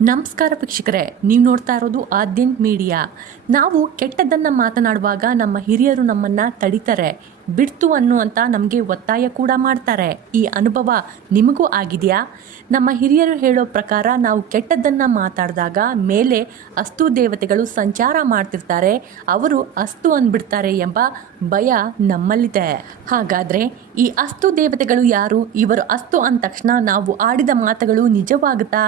ನಮಸ್ಕಾರ ವೀಕ್ಷಕರೇ, ನೀವು ನೋಡ್ತಾ ಇರೋದು ಆದ್ಯನ್ ಮೀಡಿಯಾ. ನಾವು ಕೆಟ್ಟದ್ದನ್ನು ಮಾತನಾಡುವಾಗ ನಮ್ಮ ಹಿರಿಯರು ನಮ್ಮನ್ನು ತಡಿತಾರೆ, ಬಿಡ್ತು ಅನ್ನುವಂಥ ನಮಗೆ ಒತ್ತಾಯ ಕೂಡ ಮಾಡ್ತಾರೆ. ಈ ಅನುಭವ ನಿಮಗೂ ಆಗಿದೆಯಾ? ನಮ್ಮ ಹಿರಿಯರು ಹೇಳೋ ಪ್ರಕಾರ ನಾವು ಕೆಟ್ಟದ್ದನ್ನು ಮಾತಾಡಿದಾಗ ಮೇಲೆ ಅಸ್ತು ದೇವತೆಗಳು ಸಂಚಾರ ಮಾಡ್ತಿರ್ತಾರೆ, ಅವರು ಅಸ್ತು ಅಂದ್ಬಿಡ್ತಾರೆ ಎಂಬ ಭಯ ನಮ್ಮಲ್ಲಿದೆ. ಹಾಗಾದರೆ ಈ ಅಸ್ತು ದೇವತೆಗಳು ಯಾರು? ಇವರು ಅಸ್ತು ಅಂದ ತಕ್ಷಣ ನಾವು ಆಡಿದ ಮಾತುಗಳು ನಿಜವಾಗುತ್ತಾ?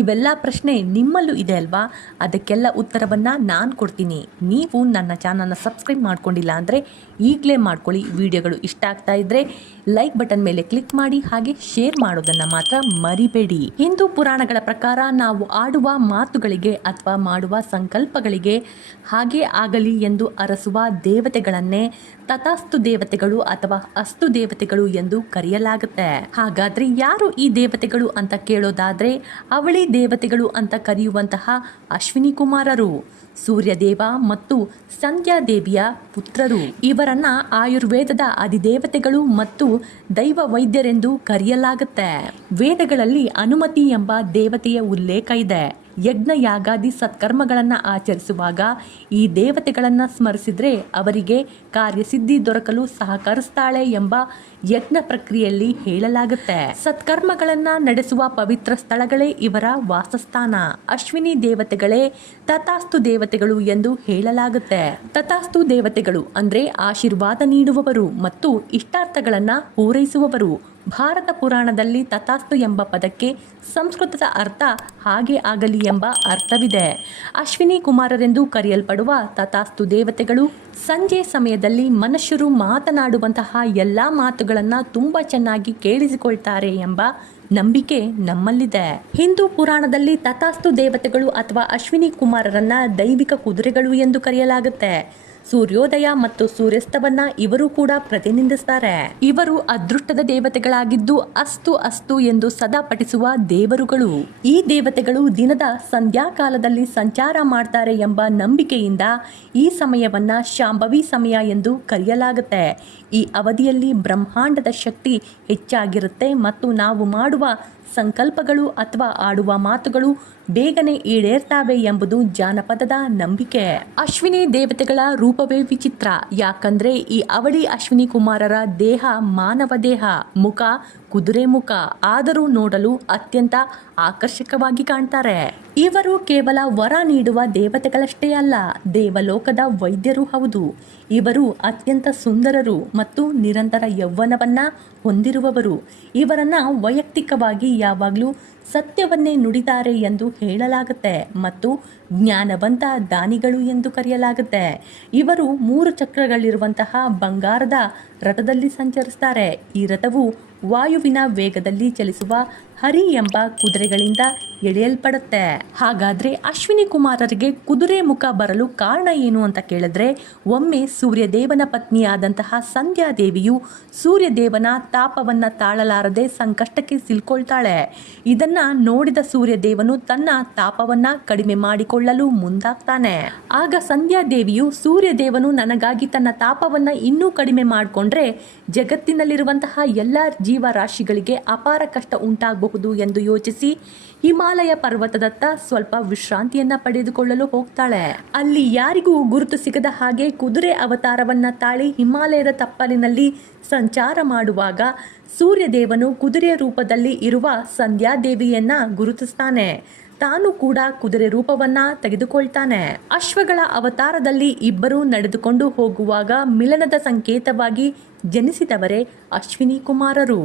ಇವೆಲ್ಲ ಪ್ರಶ್ನೆ ನಿಮ್ಮಲ್ಲೂ ಇದೆ ಅಲ್ವಾ? ಅದಕ್ಕೆಲ್ಲ ಉತ್ತರವನ್ನು ನಾನು ಕೊಡ್ತೀನಿ. ನೀವು ನನ್ನ ಚಾನಲ್ನ ಸಬ್ಸ್ಕ್ರೈಬ್ ಮಾಡ್ಕೊಂಡಿಲ್ಲ ಅಂದರೆ ಈಗಲೇ ಮಾಡ್ಕೊಳ್ಳಿ. ವಿಡಿಯೋಗಳು ಇಷ್ಟ ಆಗ್ತಾ ಇದ್ರೆ ಲೈಕ್ ಬಟನ್ ಮೇಲೆ ಕ್ಲಿಕ್ ಮಾಡಿ, ಹಾಗೆ ಶೇರ್ ಮಾಡೋದನ್ನು ಮಾತ್ರ ಮರಿಬೇಡಿ. ಹಿಂದೂ ಪುರಾಣಗಳ ಪ್ರಕಾರ ನಾವು ಆಡುವ ಮಾತುಗಳಿಗೆ ಅಥವಾ ಮಾಡುವ ಸಂಕಲ್ಪಗಳಿಗೆ ಹಾಗೆ ಆಗಲಿ ಎಂದು ಅರಸುವ ದೇವತೆಗಳನ್ನೇ ತಥಾಸ್ತು ದೇವತೆಗಳು ಅಥವಾ ಅಸ್ತು ದೇವತೆಗಳು ಎಂದು ಕರೆಯಲಾಗುತ್ತೆ. ಹಾಗಾದ್ರೆ ಯಾರು ಈ ದೇವತೆಗಳು ಅಂತ ಕೇಳೋದಾದ್ರೆ, ಅವಳಿ ದೇವತೆಗಳು ಅಂತ ಕರೆಯುವಂತಹ ಅಶ್ವಿನಿ ಕುಮಾರರು ಸೂರ್ಯದೇವ ಮತ್ತು ಸಂಧ್ಯಾದೇವಿಯ ಪುತ್ರರು. ಇವರನ್ನ ಆಯುರ್ವೇದದ ಅಧಿದೇವತೆಗಳು ಮತ್ತು ದೈವ ವೈದ್ಯರೆಂದು ಕರೆಯಲಾಗುತ್ತೆ. ವೇದಗಳಲ್ಲಿ ಅನುಮತಿ ಎಂಬ ದೇವತೆಯ ಉಲ್ಲೇಖ ಇದೆ. ಯಜ್ಞ ಯಾಗಾದಿ ಸತ್ಕರ್ಮಗಳನ್ನು ಆಚರಿಸುವಾಗ ಈ ದೇವತೆಗಳನ್ನು ಸ್ಮರಿಸಿದ್ರೆ ಅವರಿಗೆ ಕಾರ್ಯಸಿದ್ಧಿ ದೊರಕಲು ಸಹಕರಿಸ್ತಾಳೆ ಎಂಬ ಯಜ್ಞ ಪ್ರಕ್ರಿಯೆಯಲ್ಲಿ ಹೇಳಲಾಗುತ್ತೆ. ಸತ್ಕರ್ಮಗಳನ್ನು ನಡೆಸುವ ಪವಿತ್ರ ಸ್ಥಳಗಳೇ ಇವರ ವಾಸಸ್ಥಾನ. ಅಶ್ವಿನಿ ದೇವತೆಗಳೇ ತಥಾಸ್ತು ದೇವತೆಗಳು ಎಂದು ಹೇಳಲಾಗುತ್ತೆ. ತಥಾಸ್ತು ದೇವತೆಗಳು ಅಂದ್ರೆ ಆಶೀರ್ವಾದ ನೀಡುವವರು ಮತ್ತು ಇಷ್ಟಾರ್ಥಗಳನ್ನು ಪೂರೈಸುವವರು. ಭಾರತ ಪುರಾಣದಲ್ಲಿ ತಥಾಸ್ತು ಎಂಬ ಪದಕ್ಕೆ ಸಂಸ್ಕೃತದ ಅರ್ಥ ಹಾಗೆ ಆಗಲಿ ಎಂಬ ಅರ್ಥವಿದೆ. ಅಶ್ವಿನಿ ಕುಮಾರರೆಂದು ಕರೆಯಲ್ಪಡುವ ತಥಾಸ್ತು ದೇವತೆಗಳು ಸಂಜೆ ಸಮಯದಲ್ಲಿ ಮನುಷ್ಯರು ಮಾತನಾಡುವಂತಹ ಎಲ್ಲ ಮಾತುಗಳನ್ನು ತುಂಬ ಚೆನ್ನಾಗಿ ಕೇಳಿಸಿಕೊಳ್ತಾರೆ ಎಂಬ ನಂಬಿಕೆ ನಮ್ಮಲ್ಲಿದೆ. ಹಿಂದೂ ಪುರಾಣದಲ್ಲಿ ತಥಾಸ್ತು ದೇವತೆಗಳು ಅಥವಾ ಅಶ್ವಿನಿ ಕುಮಾರರನ್ನ ದೈವಿಕ ಕುದುರೆಗಳು ಎಂದು ಕರೆಯಲಾಗುತ್ತೆ. ಸೂರ್ಯೋದಯ ಮತ್ತು ಸೂರ್ಯಾಸ್ತವನ್ನ ಇವರು ಕೂಡ ಪ್ರತಿನಿಧಿಸ್ತಾರೆ. ಇವರು ಅದೃಷ್ಟದ ದೇವತೆಗಳಾಗಿದ್ದು ಅಸ್ತು ಅಸ್ತು ಎಂದು ಸದಾ ಪಠಿಸುವ ದೇವರುಗಳು. ಈ ದೇವತೆಗಳು ದಿನದ ಸಂಧ್ಯಾಕಾಲದಲ್ಲಿ ಸಂಚಾರ ಮಾಡ್ತಾರೆ ಎಂಬ ನಂಬಿಕೆಯಿಂದ ಈ ಸಮಯವನ್ನ ಶಾಂಭವಿ ಸಮಯ ಎಂದು ಕರೆಯಲಾಗುತ್ತೆ. ಈ ಅವಧಿಯಲ್ಲಿ ಬ್ರಹ್ಮಾಂಡದ ಶಕ್ತಿ ಹೆಚ್ಚಾಗಿರುತ್ತೆ ಮತ್ತು ನಾವು ಮಾಡುವ ಸಂಕಲ್ಪಗಳು ಅಥವಾ ಆಡುವ ಮಾತುಗಳು ಬೇಗನೆ ಈಡೇರ್ತಾವೆ ಎಂಬುದು ಜಾನಪದದ ನಂಬಿಕೆ. ಅಶ್ವಿನಿ ದೇವತೆಗಳ ರೂಪವೇ ವಿಚಿತ್ರ. ಯಾಕಂದ್ರೆ ಈ ಅವಳಿ ಅಶ್ವಿನಿ ಕುಮಾರರ ದೇಹ ಮಾನವ ದೇಹ, ಮುಖ ಕುದುರೆ ಮುಖ, ಆದರೂ ನೋಡಲು ಅತ್ಯಂತ ಆಕರ್ಷಕವಾಗಿ ಕಾಣ್ತಾರೆ. ಇವರು ಕೇವಲ ವರ ನೀಡುವ ದೇವತೆಗಳಷ್ಟೇ ಅಲ್ಲ, ದೇವಲೋಕದ ವೈದ್ಯರು ಹೌದು. ಇವರು ಅತ್ಯಂತ ಸುಂದರರು ಮತ್ತು ನಿರಂತರ ಯೌವನವನ್ನ ಹೊಂದಿರುವವರು. ಇವರನ್ನ ವೈಯಕ್ತಿಕವಾಗಿ ಯಾವಾಗಲೂ ಸತ್ಯವನ್ನೇ ನುಡಿತಾರೆ ಎಂದು ಹೇಳಲಾಗುತ್ತೆ ಮತ್ತು ಜ್ಞಾನವಂತ ದಾನಿಗಳು ಎಂದು ಕರೆಯಲಾಗುತ್ತೆ. ಇವರು 3 ಚಕ್ರಗಳಿರುವಂತಹ ಬಂಗಾರದ ರಥದಲ್ಲಿ ಸಂಚರಿಸ್ತಾರೆ. ಈ ರಥವು ವಾಯುವಿನ ವೇಗದಲ್ಲಿ ಚಲಿಸುವ ಹರಿ ಎಂಬ ಕುದುರೆಗಳಿಂದ ಎಳೆಯಲ್ಪಡುತ್ತೆ. ಹಾಗಾದ್ರೆ ಅಶ್ವಿನಿ ಕುಮಾರರಿಗೆ ಕುದುರೆ ಮುಖ ಬರಲು ಕಾರಣ ಏನು ಅಂತ ಕೇಳಿದ್ರೆ, ಒಮ್ಮೆ ಸೂರ್ಯದೇವನ ಪತ್ನಿಯಾದಂತಹ ಸಂಧ್ಯಾದೇವಿಯು ಸೂರ್ಯದೇವನ ತಾಪವನ್ನ ತಾಳಲಾರದೆ ಸಂಕಷ್ಟಕ್ಕೆ ಸಿಲ್ಕೊಳ್ತಾಳೆ. ಇದನ್ನ ನೋಡಿದ ಸೂರ್ಯದೇವನು ತನ್ನ ತಾಪವನ್ನ ಕಡಿಮೆ ಮಾಡಿಕೊಳ್ಳಲು ಮುಂದಾಗ್ತಾನೆ. ಆಗ ಸಂಧ್ಯಾದೇವಿಯು ಸೂರ್ಯದೇವನು ನನಗಾಗಿ ತನ್ನ ತಾಪವನ್ನ ಇನ್ನೂ ಕಡಿಮೆ ಮಾಡಿಕೊಂಡ್ರೆ ಜಗತ್ತಿನಲ್ಲಿರುವಂತಹ ಎಲ್ಲ ಜೀವರಾಶಿಗಳಿಗೆ ಅಪಾರ ಕಷ್ಟ ಉಂಟಾಗಬಹುದು ಎಂದು ಯೋಚಿಸಿ ಹಿಮಾಲಯ ಪರ್ವತದತ್ತ ಸ್ವಲ್ಪ ವಿಶ್ರಾಂತಿಯನ್ನ ಪಡೆದುಕೊಳ್ಳಲು ಹೋಗ್ತಾಳೆ. ಅಲ್ಲಿ ಯಾರಿಗೂ ಗುರುತು ಸಿಗದ ಹಾಗೆ ಕುದುರೆ ಅವತಾರವನ್ನ ತಾಳಿ ಹಿಮಾಲಯದ ತಪ್ಪಲಿನಲ್ಲಿ ಸಂಚಾರ ಮಾಡುವಾಗ ಸೂರ್ಯದೇವನು ಕುದುರೆಯ ರೂಪದಲ್ಲಿ ಇರುವ ಸಂಧ್ಯಾದೇವಿಯನ್ನ ಗುರುತಿಸ್ತಾನೆ. ತಾನು ಕೂಡ ಕುದುರೆ ರೂಪವನ್ನ ತೆಗೆದುಕೊಳ್ತಾನೆ. ಅಶ್ವಗಳ ಅವತಾರದಲ್ಲಿ ಇಬ್ಬರು ನಡೆದುಕೊಂಡು ಹೋಗುವಾಗ ಮಿಲನದ ಸಂಕೇತವಾಗಿ ಜನಿಸಿದವರೇ ಅಶ್ವಿನಿ ಕುಮಾರರು.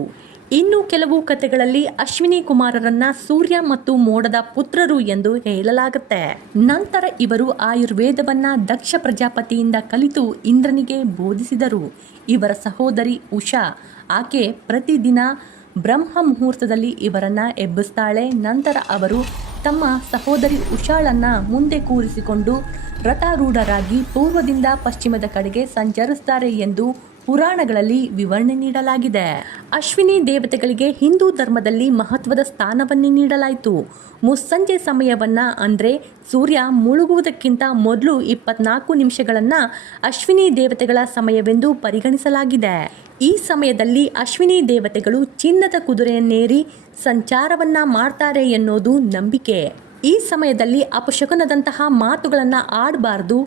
ಇನ್ನು ಕೆಲವು ಕಥೆಗಳಲ್ಲಿ ಅಶ್ವಿನಿ ಕುಮಾರರನ್ನ ಸೂರ್ಯ ಮತ್ತು ಮೋಡದ ಪುತ್ರರು ಎಂದು ಹೇಳಲಾಗುತ್ತೆ. ನಂತರ ಇವರು ಆಯುರ್ವೇದವನ್ನ ದಕ್ಷ ಪ್ರಜಾಪತಿಯಿಂದ ಕಲಿತು ಇಂದ್ರನಿಗೆ ಬೋಧಿಸಿದರು. ಇವರ ಸಹೋದರಿ ಉಷಾ, ಆಕೆ ಪ್ರತಿದಿನ ಬ್ರಹ್ಮ ಮುಹೂರ್ತದಲ್ಲಿ ಇವರನ್ನ ಎಬ್ಬಿಸ್ತಾಳೆ. ನಂತರ ಅವರು ತಮ್ಮ ಸಹೋದರಿ ಉಷಾಳನ್ನ ಮುಂದೆ ಕೂರಿಸಿಕೊಂಡು ರಥಾರೂಢರಾಗಿ ಪೂರ್ವದಿಂದ ಪಶ್ಚಿಮದ ಕಡೆಗೆ ಸಂಚರಿಸ್ತಾರೆ ಎಂದು ಪುರಾಣಗಳಲ್ಲಿ ವಿವರಣೆ ನೀಡಲಾಗಿದೆ. ಅಶ್ವಿನಿ ದೇವತೆಗಳಿಗೆ ಹಿಂದೂ ಧರ್ಮದಲ್ಲಿ ಮಹತ್ವದ ಸ್ಥಾನವನ್ನೇ ನೀಡಲಾಯಿತು. ಮುಸ್ಸಂಜೆ ಸಮಯವನ್ನ ಅಂದ್ರೆ ಸೂರ್ಯ ಮುಳುಗುವುದಕ್ಕಿಂತ ಮೊದಲು 24 ನಿಮಿಷಗಳನ್ನ ಅಶ್ವಿನಿ ದೇವತೆಗಳ ಸಮಯವೆಂದು ಪರಿಗಣಿಸಲಾಗಿದೆ. ಈ ಸಮಯದಲ್ಲಿ ಅಶ್ವಿನಿ ದೇವತೆಗಳು ಚಿನ್ನದ ಕುದುರೆಯನ್ನೇರಿ ಸಂಚಾರವನ್ನ ಮಾಡ್ತಾರೆ ಎನ್ನುವುದು ನಂಬಿಕೆ. ಈ ಸಮಯದಲ್ಲಿ ಅಪಶಕುನದಂತಹ ಮಾತುಗಳನ್ನು ಆಡಬಾರ್ದು,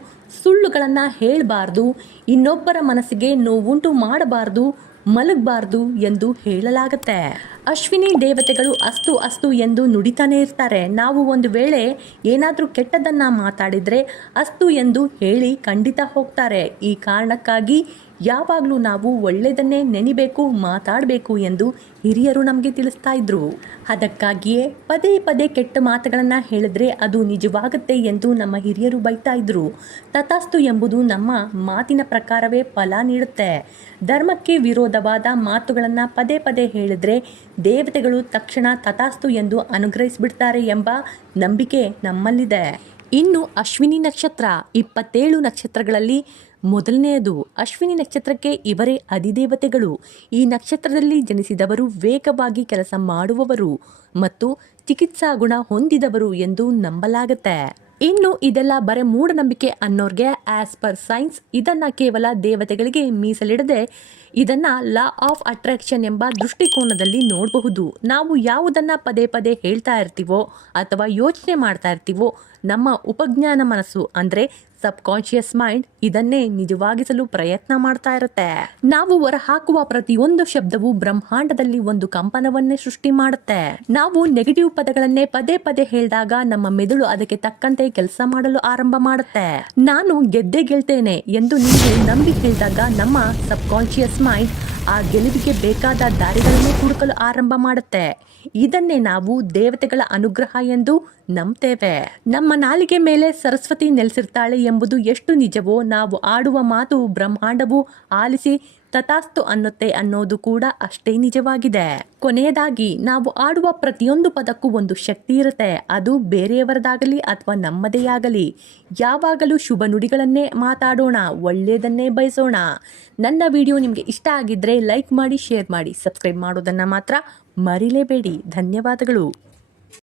ಸುಳ್ಳುಗಳನ್ನು ಹೇಳಬಾರ್ದು, ಇನ್ನೊಬ್ಬರ ಮನಸ್ಸಿಗೆ ನೋವುಂಟು ಮಾಡಬಾರ್ದು, ಮಲಗಬಾರ್ದು ಎಂದು ಹೇಳಲಾಗುತ್ತೆ. ಅಶ್ವಿನಿ ದೇವತೆಗಳು ಅಸ್ತು ಅಸ್ತು ಎಂದು ನುಡಿತಾನೆ ಇರ್ತಾರೆ. ನಾವು ಒಂದು ವೇಳೆ ಏನಾದರೂ ಕೆಟ್ಟದನ್ನು ಮಾತಾಡಿದರೆ ಅಸ್ತು ಎಂದು ಹೇಳಿ ಖಂಡಿತ ಹೋಗ್ತಾರೆ. ಈ ಕಾರಣಕ್ಕಾಗಿ ಯಾವಾಗಲೂ ನಾವು ಒಳ್ಳೆಯದನ್ನೇ ನೆನಿಬೇಕು, ಮಾತಾಡಬೇಕು ಎಂದು ಹಿರಿಯರು ನಮಗೆ ತಿಳಿಸ್ತಾ ಇದ್ರು. ಅದಕ್ಕಾಗಿಯೇ ಪದೇ ಪದೇ ಕೆಟ್ಟ ಮಾತುಗಳನ್ನು ಹೇಳಿದ್ರೆ ಅದು ನಿಜವಾಗುತ್ತೆ ಎಂದು ನಮ್ಮ ಹಿರಿಯರು ಬೈತಾ ಇದ್ರು. ತಥಾಸ್ತು ಎಂಬುದು ನಮ್ಮ ಮಾತಿನ ಪ್ರಕಾರವೇ ಫಲ ನೀಡುತ್ತೆ. ಧರ್ಮಕ್ಕೆ ವಿರೋಧವಾದ ಮಾತುಗಳನ್ನು ಪದೇ ಪದೇ ಹೇಳಿದ್ರೆ ದೇವತೆಗಳು ತಕ್ಷಣ ತಥಾಸ್ತು ಎಂದು ಅನುಗ್ರಹಿಸಿಬಿಡ್ತಾರೆ ಎಂಬ ನಂಬಿಕೆ ನಮ್ಮಲ್ಲಿದೆ. ಇನ್ನು ಅಶ್ವಿನಿ ನಕ್ಷತ್ರ 27 ನಕ್ಷತ್ರಗಳಲ್ಲಿ ಮೊದಲನೆಯದು. ಅಶ್ವಿನಿ ನಕ್ಷತ್ರಕ್ಕೆ ಇವರೇ ಅಧಿದೇವತೆಗಳು. ಈ ನಕ್ಷತ್ರದಲ್ಲಿ ಜನಿಸಿದವರು ವೇಗವಾಗಿ ಕೆಲಸ ಮಾಡುವವರು ಮತ್ತು ಚಿಕಿತ್ಸಾ ಗುಣ ಹೊಂದಿದವರು ಎಂದು ನಂಬಲಾಗುತ್ತೆ. ಇನ್ನು ಇದೆಲ್ಲ ಬರೀ ಮೂಢನಂಬಿಕೆ ಅನ್ನೋರ್ಗೆ ಆಸ್ ಪರ್ ಸೈನ್ಸ್ ಇದನ್ನ ಕೇವಲ ದೇವತೆಗಳಿಗೆ ಮೀಸಲಿಡದೆ ಇದನ್ನ ಲಾ ಆಫ್ ಅಟ್ರಾಕ್ಷನ್ ಎಂಬ ದೃಷ್ಟಿಕೋನದಲ್ಲಿ ನೋಡಬಹುದು. ನಾವು ಯಾವುದನ್ನ ಪದೇ ಪದೇ ಹೇಳ್ತಾ ಇರ್ತೀವೋ ಅಥವಾ ಯೋಚನೆ ಮಾಡ್ತಾ ಇರ್ತೀವೋ ನಮ್ಮ ಉಪಜ್ಞಾನ ಮನಸ್ಸು ಅಂದ್ರೆ ಸಬ್ ಕಾನ್ಶಿಯಸ್ ಮೈಂಡ್ ಇದನ್ನೇ ನಿಜವಾಗಿಸಲು ಪ್ರಯತ್ನ ಮಾಡ್ತಾ ಇರುತ್ತೆ. ನಾವು ಹೊರಹಾಕುವ ಪ್ರತಿಯೊಂದು ಶಬ್ದವು ಬ್ರಹ್ಮಾಂಡದಲ್ಲಿ ಒಂದು ಕಂಪನವನ್ನೇ ಸೃಷ್ಟಿ ಮಾಡುತ್ತೆ. ನಾವು ನೆಗೆಟಿವ್ ಪದಗಳನ್ನೇ ಪದೇ ಪದೇ ಹೇಳಿದಾಗ ನಮ್ಮ ಮೆದುಳು ಅದಕ್ಕೆ ತಕ್ಕಂತೆ ಕೆಲಸ ಮಾಡಲು ಆರಂಭ ಮಾಡುತ್ತೆ. ನಾನು ಗೆದ್ದೇ ಗೆಲ್ತೇನೆ ಎಂದು ನೀವು ನಂಬಿ ಹೇಳಿದಾಗ ನಮ್ಮ ಸಬ್ ಕಾನ್ಶಿಯಸ್ ಮೈಂಡ್ ಆ ಗೆಲುವಿಗೆ ಬೇಕಾದ ದಾರಿಗಳನ್ನು ಹುಡುಕಲು ಆರಂಭ ಮಾಡುತ್ತೆ. ಇದನ್ನೇ ನಾವು ದೇವತೆಗಳ ಅನುಗ್ರಹ ಎಂದು ನಂಬ್ತೇವೆ. ನಮ್ಮ ನಾಲಿಗೆ ಮೇಲೆ ಸರಸ್ವತಿ ನೆಲೆಸಿರ್ತಾಳೆ ಎಂಬುದು ಎಷ್ಟು ನಿಜವೋ ನಾವು ಆಡುವ ಮಾತು ಬ್ರಹ್ಮಾಂಡವು ಆಲಿಸಿ ತಥಾಸ್ತು ಅನ್ನುತ್ತೆ ಅನ್ನೋದು ಕೂಡ ಅಷ್ಟೇ ನಿಜವಾಗಿದೆ. ಕೊನೆಯದಾಗಿ ನಾವು ಆಡುವ ಪ್ರತಿಯೊಂದು ಪದಕ್ಕೂ ಒಂದು ಶಕ್ತಿ ಇರುತ್ತೆ. ಅದು ಬೇರೆಯವರದಾಗಲಿ ಅಥವಾ ನಮ್ಮದೇ ಆಗಲಿ ಯಾವಾಗಲೂ ಶುಭ ನುಡಿಗಳನ್ನೇ ಮಾತಾಡೋಣ, ಒಳ್ಳೆಯದನ್ನೇ ಬಯಸೋಣ. ನನ್ನ ವಿಡಿಯೋ ನಿಮಗೆ ಇಷ್ಟ ಆಗಿದ್ರೆ ಲೈಕ್ ಮಾಡಿ, ಶೇರ್ ಮಾಡಿ, ಸಬ್ಸ್ಕ್ರೈಬ್ ಮಾಡೋದನ್ನು ಮಾತ್ರ ಮರಿಲೇಬೇಡಿ. ಧನ್ಯವಾದಗಳು.